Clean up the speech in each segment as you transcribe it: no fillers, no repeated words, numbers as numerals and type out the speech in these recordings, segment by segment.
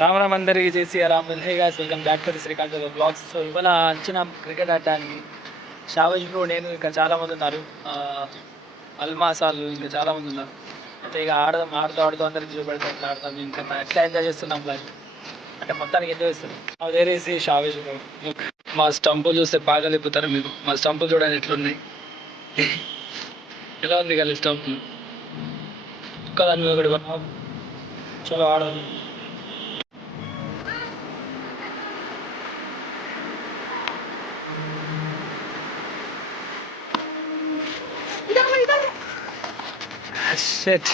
రామ్ రామ్ అందరికి చేసి Ram hey guys, welcome back to the Srikanth blogs. So ఇవాళ వచ్చిన క్రికెట్ ఆడటానికి షావేజ్ బ్రో, నేను ఇంకా చాలామంది ఉన్నారు. అల్మాస్ వాళ్ళు ఇంకా చాలామంది ఉన్నారు. అయితే ఇక ఆడుతూ అందరికి చూపెడతాం, ఎట్లా ఆడతాం, ఇంకా ఎట్లా ఎంజాయ్ చేస్తున్నాం లైఫ్ అంటే మొత్తానికి ఎంజాయ్ చేస్తున్నాం. అదేసి షావేజ్ బ్రో, మా స్టంపులు చూస్తే బాగా లేపుతారు మీరు. మా స్టంపులు చూడండి ఎట్లున్నాయి. ఎలా ఉంది కదా స్టంపులు ఒక్కదాన్ని ఒకటి కొన్నాం. చలో ఆడాలి. షెట్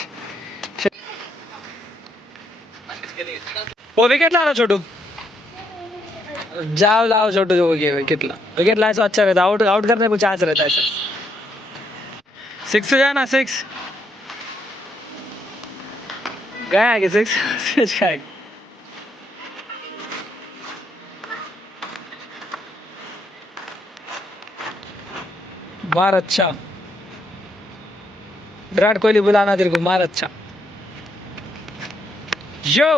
वो विकेट ला रहा छोटू, जाओ लाओ छोटू जो विकेट लाए तो अच्छा रहता है. आउट आउट करने को चांस रहता है सर. सिक्स जाना सिक्स गया कि सिक्स सिक्स गया. मार अच्छा, विराट कोहली बुलाना तेरे को, मार अच्छा. यो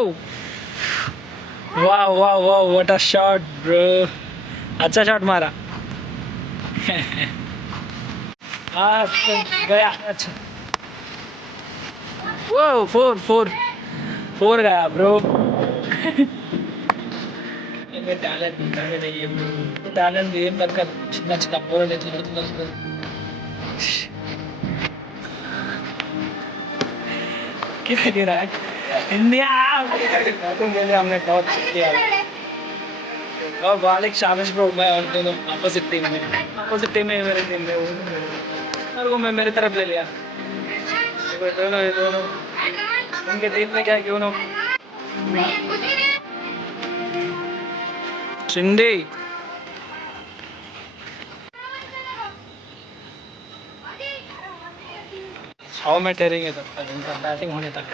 वाह वाह वाह, व्हाट अ शॉट ब्रो, अच्छा शॉट मारा. हाँ गया, अच्छा. वो फोर फोर फोर गया ब्रो. टैलेंट नहीं है ब्रो, टैलेंट ఏం దొరకదు. చిన్న చిన్న పోరలు ఎట్లా ఆడుతున్నారు किधर गिरा है इंडिया. हमने टॉस किया और वालिक शामिश ब्रो, मैं और दोनों अपोजिट टीम में मेरे टीम में और वो मैं मेरी तरफ ले लिया. दोनों ये दोनों उनके टीम में क्या क्यों ना चिंदी. हाउ में ठहरेंगे तब तक उनका बैटिंग होने तक.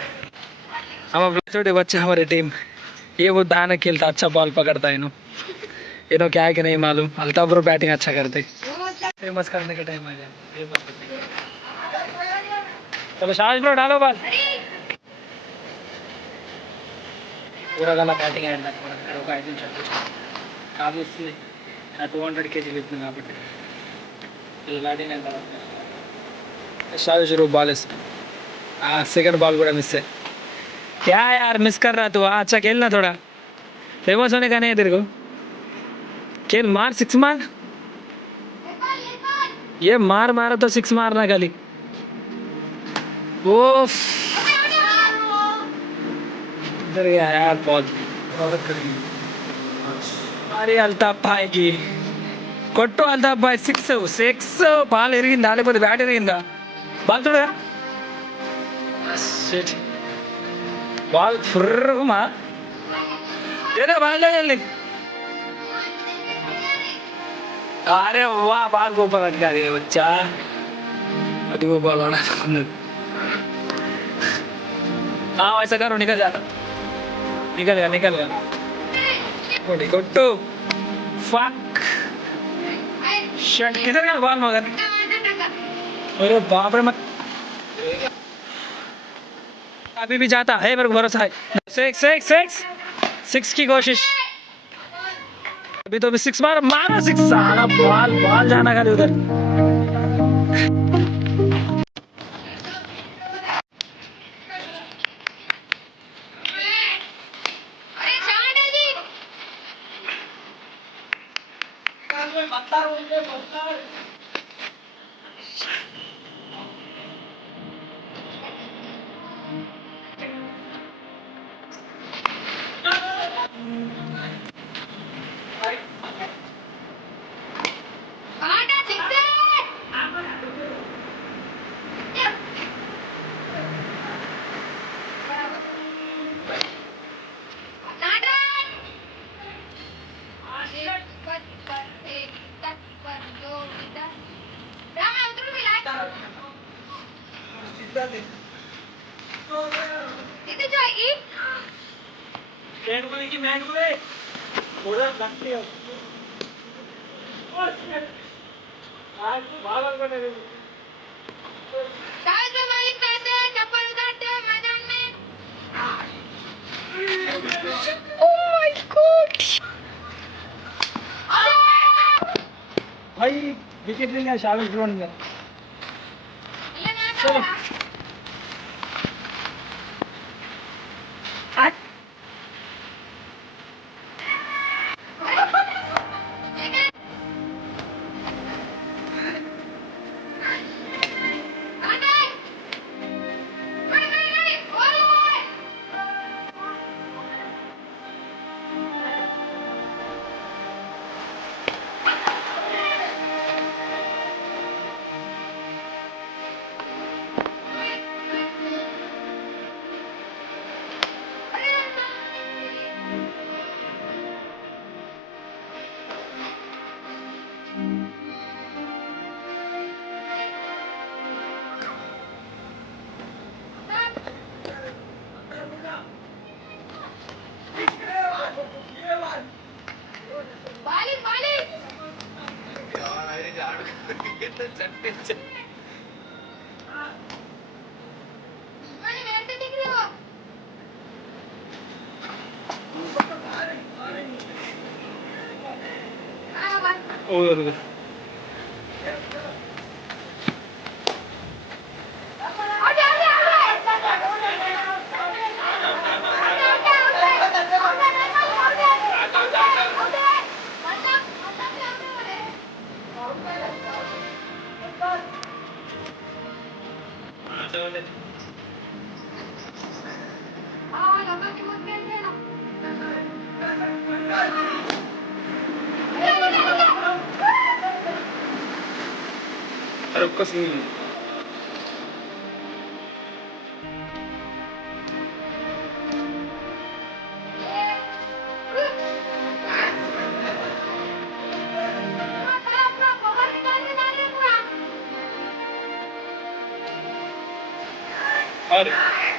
हम अब छोटे बच्चे, हमारी टीम ये वो भयानक खेलता, अच्छा बॉल पकड़ता है इन्हों क्या है कि नहीं मालूम. अल्ताफ ब्रो बैटिंग अच्छा करते, फेमस करने का टाइम आ गया. चलो शाबाश ब्रो, डालो बॉल. पूरा गला बैटिंग है ఒక 5 నిమిషాలు కాదు వస్తుంది. 200 kg ఇస్తుంది కాబట్టి ఇది బ్యాటింగ్ అయిన తర్వాత शाबाश ब्रो बॉल सेकंड बॉल కూడా मिस है. क्या यार मिस कर रहा तू, अच्छा खेलना, थोड़ा फेमस होने का नहीं है तेरे को. खेल, मार, सिक्स मार. ये मार मारा तो सिक्स मारना खाली. वो इधर गया यार बॉल. अरे अल्ताफ भाई की కొట్టు అల్తాఫ్ బాయ్. సిక్స్ సిక్స్ బాల్ ఎరిగిందా లేకపోతే బ్యాట్ ఎరిగిందా? బాల్ చూడ బాల్ ఫుర్రమా ఏదో బాల్ వెళ్ళి. अरे वाह, बाल को पकड़ कर गया बच्चा. अभी वो बॉल आना हाँ वैसा करो, निकल जाता, निकल गया. कोटी कोट्टू फक शट, किधर गया बॉल मगर. अरे बाप रे, मत अभी भी जाता है, मेरे को भरोसा है. सिक्स सिक्स सिक्स सिक्स की कोशिश. अभी तो भी सिक्स मारा सिक्स. सारा बॉल जाना खाली उधर. भाई विकेट ले लिया शावेज ब्रो ने। चलो उधर अरे उसका सीन अरे